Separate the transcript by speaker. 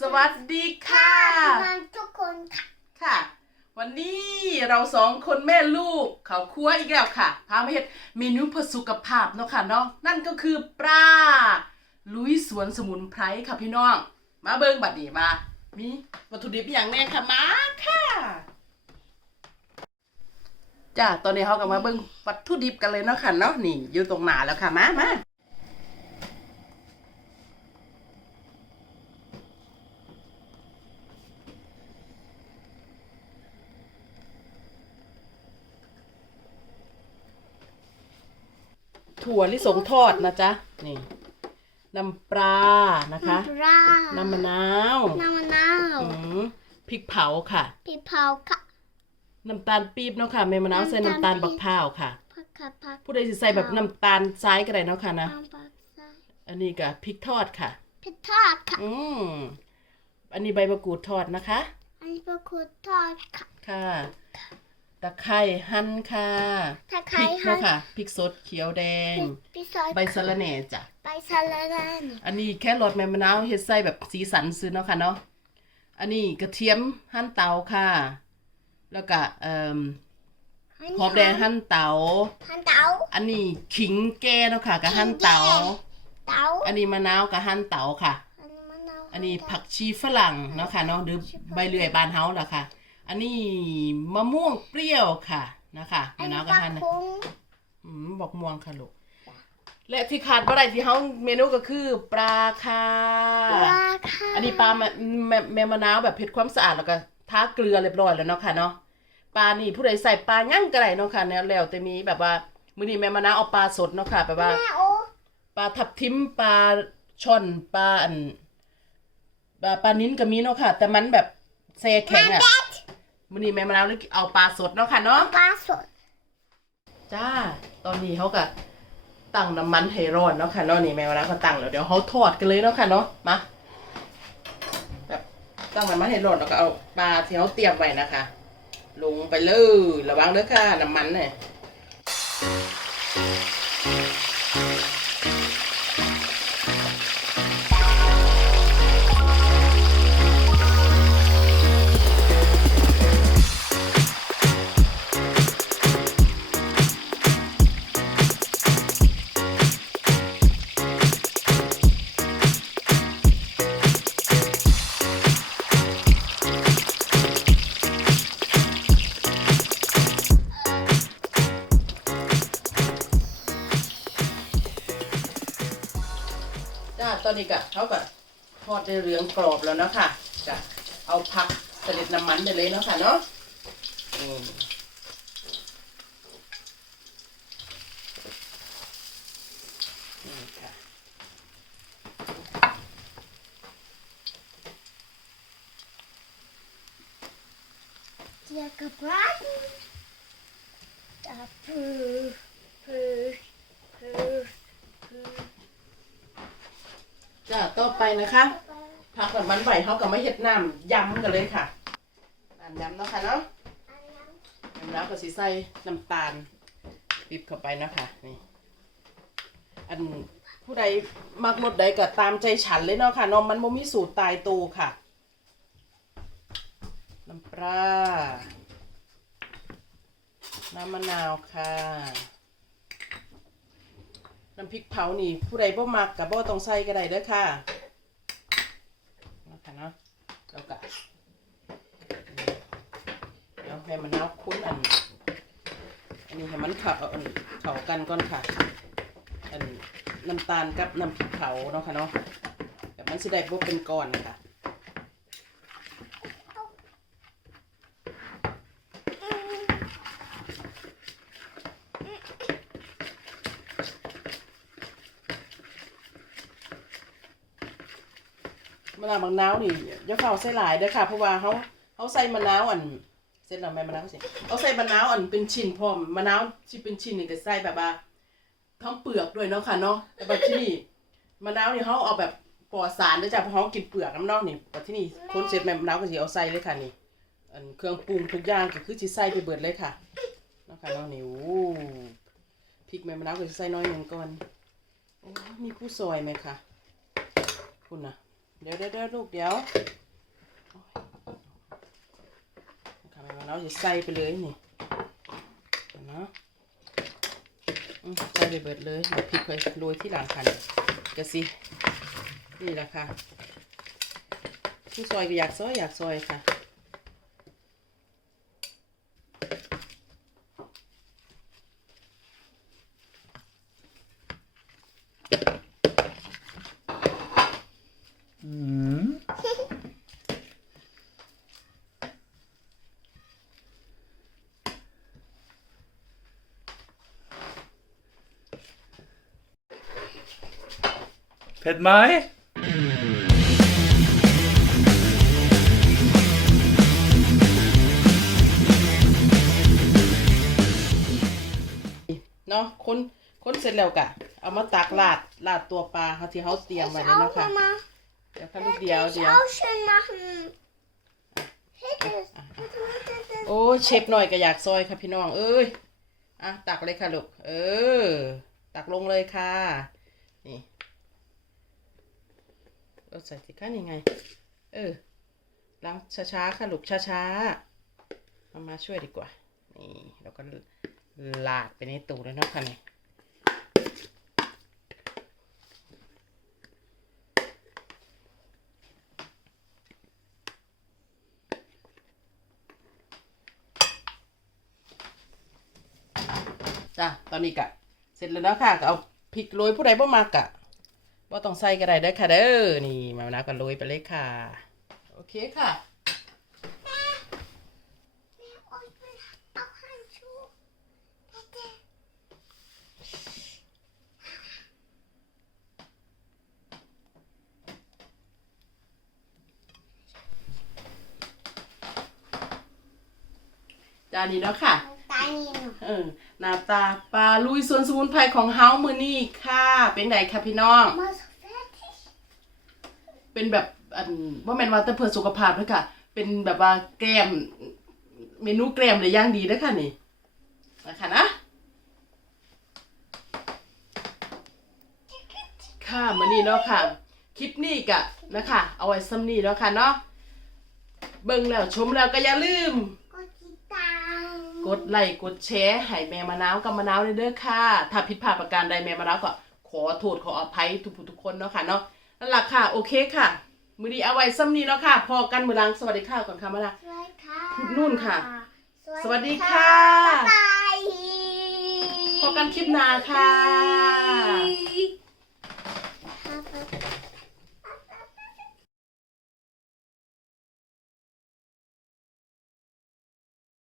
Speaker 1: สวัสดีค่ะ
Speaker 2: ค่ะทุกคนค่ะ
Speaker 1: ค่ะ วันนี้เราสองคนแม่ลูกเขาครัวอีกแล้วค่ะพามาเฮ็ดเมนูเพื่อสุขภาพเนาะค่ะเนาะนั่นก็คือปลาลุยสวนสมุนไพรค่ะพี่น้อง มาเบิ่งบัดนี้มา มีวัตถุดิบอย่างแน่ค่ะมาค่ะจ้าตอนนี้เขาก็มาเบิ่งวัตถุดิบกันเลยเนาะค่ะเนาะนี่อยู่ตรงหน้าแล้วค่ะมามา ถั่วลิสงทอดนะจ๊ะ นี่น้ำปลานะคะ
Speaker 2: น้ำปลา
Speaker 1: น้ำมะนาว
Speaker 2: น้ำมะนาว
Speaker 1: อืมพริกเผาค่ะ
Speaker 2: ปีเผาค่ะ
Speaker 1: น้ำตาลปี๊บเนาะค่ะแม่มะนาวใส่น้ำตาลบักพร้าวค่ะ
Speaker 2: ผักกาดผัก
Speaker 1: ผู้ใดสิใส่แบบน้ำตาลทรายก็ได้เนาะค่ะนะ
Speaker 2: ปลาปักใส่
Speaker 1: อันนี้ก็พริกทอดค่ะ
Speaker 2: พริกทอดค่ะ
Speaker 1: อืมอันนี้ใบมะกรูดทอดนะคะ
Speaker 2: อันนี้ปลาคูทอดค่ะ
Speaker 1: ค่ะ ตะไคร้หั่นค่ะ
Speaker 2: ถ้าใค
Speaker 1: พ
Speaker 2: ร
Speaker 1: ริก
Speaker 2: ให้
Speaker 1: เนาะค่ะพริกสดเขียวแดง
Speaker 2: พี่ซอย
Speaker 1: ใบสะระแหน่จ้ะ
Speaker 2: ไปซาลาดาน
Speaker 1: อันนี้แค่รสแม่มะนาวเฮ็ดใส่แบบสีสันซื้อเนาะค่ะเนาะอันนี้กระเทียมหั่นเตาค่ะ แล้วก็เอ่อหอมแดงหั่นเตา
Speaker 2: หั่นเตา
Speaker 1: อันนี้ขิงแก้เนาะค่ะกับหั่นเตา
Speaker 2: เตา
Speaker 1: อันนี้มะนาวกับหั่นเตาค่ะ
Speaker 2: อันนี้มะนาว
Speaker 1: อันนี้ผักชีฝรั่งเนาะค่ะเนาะหรือใบเลื่อยบานเฮาล่ะค่ะ อันนี้มะม่วงเปรี้ยวค่ะนะคะ
Speaker 2: อัน
Speaker 1: มะ
Speaker 2: นี้
Speaker 1: นาว
Speaker 2: ป
Speaker 1: กับ
Speaker 2: ลา
Speaker 1: หั่น
Speaker 2: คุ้ง
Speaker 1: อืมบอกม่วงค่ะลูกและที่ขาดบ่ได้ที่เฮาเมนูก็คือปลาค่ะ
Speaker 2: ปลาค่ะ
Speaker 1: อันนี้ปลาแม่แม่แม่มะนาวแบบเผ็ดความสะอาดแล้วก็ทาเกลือเรียบร้อยแล้วเนาะค่ะเนาะปลานี่ผู้ใดใส่ปลาย่างก็ได้เนาะค่ะแนวแล้วแต่มีแบบว่ามื้อนี้แม่มะนาวเอาปลาสดเนาะค่ะแบบว่า
Speaker 2: แม่โอ้
Speaker 1: ปลาทับทิมปลาช่อนปลาอันปลาปลานิ้นก็มีเนาะค่ะ แต่มันแบบแซ่แข็งอะ มื้อนี้แม่มะนาวเลยเอาปลาสดเนาะค่ะเนาะ
Speaker 2: ปลาสด
Speaker 1: จ้า ตอนนี้เขาก็ตั้งน้ำมันให้ร้อนเนาะค่ะเนาะนี่แม่มะนาวก็ตั้งแล้วเดี๋ยวเขาทอดกันเลยเนาะค่ะเนาะ มาแบบตั้งน้ำมันให้ร้อนแล้วก็เอาปลาที่เขาเตรียมไว้นะคะ ลงไปเลย ระวังเด้อค่ะน้ำมันเนี่ย นนี้ก็เขาก็ทอดได้เหลืองกรอบแล้วเนาะค่ะจะเอาผักเสด็จน้ำมันได้เลยเนาะค่ะเนาะอืมนี่ค่ะ
Speaker 2: เกี่ยวกับร้านจะพือพือพือพือ
Speaker 1: จ้าต่อไปนะคะผักกับมันไหวเขากับไม่เห็ดน้ำยำกันเลยค่ะน้ำยำเนาะค่ะเนาะน้ำน้ำก็สีใส่น้ำตาลบีบเข้าไปนะคะนี่อันผู้ใดมักรสใดก็ตามใจฉันเลยเนาะค่ะนาะมันบ่มีสูตรตายตัวค่ะ น้ำปลาน้ำมะนาวค่ะ น้ำพริกเผานี่ ผู้ใดบ่มักกับบ่ต้องใส่ก็ได้เด้อค่ะนะคะเนาะแล้วก็เดี๋ยวให้มันน้ำคุ้นอันอันนี้ให้มันเข่าเข้ากันก่อนค่ะ อันน้ำตาลกับน้ำพริกเผาเนาะค่ะเนาะแบบมันสิได้บ่เป็นก้อนค่ะ มะนาบางนาวนี่อย่าเฝ้าใส่หลายเด้อค่ะ เพราะว่าเขาเขาใส่มะนาวอันเสร็จแล้วแม่มะนาวเสิเขาใส่มะนาวอันเป็นชิ้นพร้อมมะนาวที่เป็นชิ้นนี่ก็ใส่แบบว่าทั้งเปลือกด้วยเนาะค่ะเนาะแต่บัดที่นี่มะนาวนี่เขาเอาแบบปลอดสารด้อจ้ะเพราะเขากินเปลือกน้ำนอกนี่บัดที่นี่คนเสร็จแม่มะนาวก็สิเอาใส่เลยค่ะนี่อันเครื่องปรุงทุกอย่างก็คือสิใส่ไปเบิดเลยค่ะเนาะค่ะเนาะนี่โอ้พริกแม่มะนาวก็สิใส่น้อยหนึงก่อนโอ้มีผู้ซอยไหมคะคุณนะ เดี๋ยวเดี๋ยวเดี๋ยวลูกเดี๋ยวค่ะแม่มะนาวจะใส่ไปเลยนี่เนะอืมใส่ไปเบิดเลยเดี๋ยวพริกเลยโรยที่หลังค่ะนี่กะสินี่แหละค่ะผู้ซอยก็อยากซอยอยากซอยค่ะ
Speaker 3: Vet mij?
Speaker 1: เนาะคนคนเสร็จแล้วกะ เอามาตักลาดลาดตัวปลาเขาที่เขาเตรียมไว้แล้ว
Speaker 2: Auch
Speaker 1: เนาะค่ะ
Speaker 2: Mama.
Speaker 1: เดี๋ยวค่ะลูกเดียว
Speaker 2: Ich
Speaker 1: เดียว
Speaker 2: auch schön machen. Bitte.
Speaker 1: โอ้เชฟหน่อยก็อยากซอยค่ะพี่น้อง เอ้ยอะตักเลยค่ะลูกเออ ตักลงเลยค่ะ นี่ เราใส่สิค่ะนี่ไง เออล้างช้าๆค่ะลูกช้าๆมามาช่วยดีกว่า นี่เราก็ลาดไปในตู้แล้วเนาะค่ะนี่จ้ะตอนนี้กะ เสร็จแล้วเนาะค่ะก็เอาพริกโรยผู้ใดบ่มากะ ว่าต้องใส่ก็ได้เด้อค่ะเด้อนี่มาวนาก็โรยไปเลยค่ะ โอเคค่ะ
Speaker 2: Oh, ich will auch Handschuhe. Bitte.
Speaker 1: จานนี้เนาะค่ะ เออหน้าตาปลาลุยสวนสมุนไพรของเฮามือนี่ค่ะ เป็นไงค่ะพี่น้องเป็นแบบอันว่าแมนว่าแต่เพื่อสุขภาพด้วยค่ะ เป็นแบบว่าแกล้มเมนูแกล้มเลยย่างดีด้วยค่ะนี่นะคะนะ ค่ะมือนี้เนาะค่ะ คลิปนี้กะนะคะ เอาไว้ซ้ำนี้เนาะค่ะเนาะเบิ่งแล้วชมแล้วก็อย่าลืม กดไลค์กดแชร์ให้แม่มะนาวกับมะนาวเด้อค่ะ ถ้าผิดพลาดประการใดแม่มะนาวก็ขอโทษขออภัยทุกผู้ทุกคนเนาะค่ะเนาะนั่นแหละค่ะ โอเคค่ะ มือนี้เอาไว้ซ้ำนี้เนาะค่ะ พอกันมือหลังสวัสดีค่ะก่อนค่ะมะนาวนู่นค่ะ สวัสดีค่ะ
Speaker 2: บ๊ายบาย
Speaker 1: พบกันคลิปหน้าค่ะ
Speaker 2: Bye.